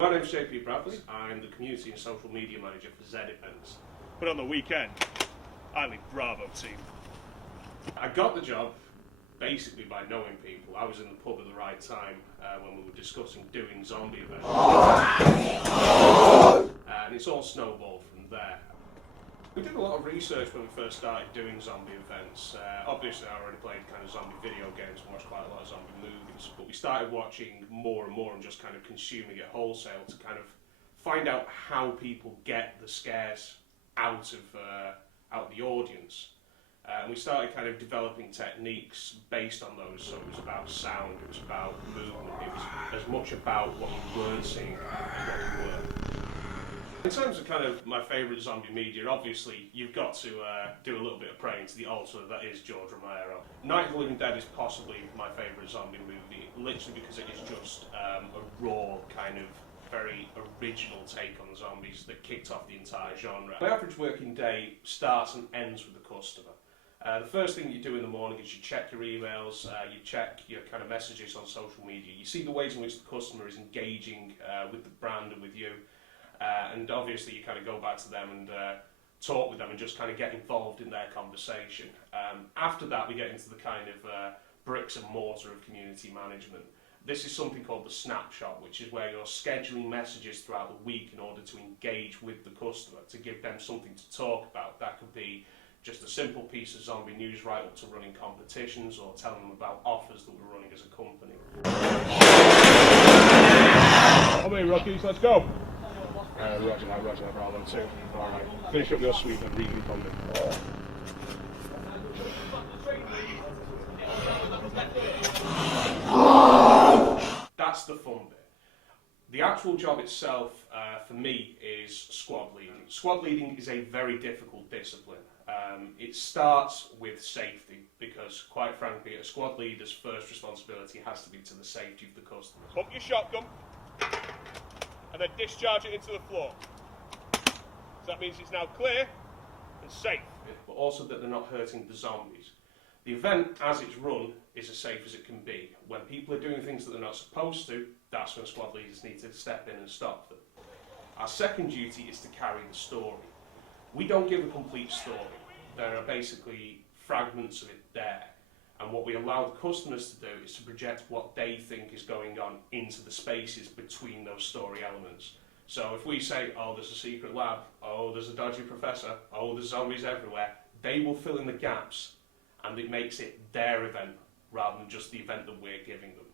My name's JP Bradley. I'm the Community and Social Media Manager for Z Events. But on the weekend, I lead Bravo team. I got the job basically by knowing people. I was in the pub at the right time when we were discussing doing zombie events. And it's all snowballed from there. We did a lot of research when we first started doing zombie events. Obviously I already played kind of zombie video games and watched quite a lot of zombie movies, but we started watching more and more and just kind of consuming it wholesale to kind of find out how people get the scares out of the audience. And we started kind of developing techniques based on those. So it was about sound, it was about movement, it was as much about what you weren't seeing as what you were. In terms of kind of my favourite zombie media, obviously you've got to do a little bit of praying to the altar that is George Romero. Night of the Living Dead is possibly my favourite zombie movie, literally because it is just a raw kind of very original take on zombies that kicked off the entire genre. My average working day starts and ends with the customer. The first thing you do in the morning is you check your emails, you check your kind of messages on social media, you see the ways in which the customer is engaging with the brand and with you. And obviously you kind of go back to them and talk with them and just kind of get involved in their conversation. After that we get into the kind of bricks and mortar of community management. This is something called the snapshot, which is where you're scheduling messages throughout the week in order to engage with the customer, to give them something to talk about. That could be just a simple piece of zombie news right up to running competitions or telling them about offers that we're running as a company. How many rookies? Let's go! Roger that, Bravo 2. Alright, finish up your sweep and read me from it. That's the fun bit. The actual job itself, for me, is squad leading. Squad leading is a very difficult discipline. It starts with safety, because quite frankly, a squad leader's first responsibility has to be to the safety of the customer. Pump your shotgun, and then discharge it into the floor. So that means it's now clear and safe. But also that they're not hurting the zombies. The event, as it's run, is as safe as it can be. When people are doing things that they're not supposed to, that's when squad leaders need to step in and stop them. Our second duty is to carry the story. We don't give a complete story. There are basically fragments of it there. And what we allow the customers to do is to project what they think is going on into the spaces between those story elements. So if we say, oh, there's a secret lab, oh, there's a dodgy professor, oh, there's zombies everywhere, they will fill in the gaps, and it makes it their event rather than just the event that we're giving them.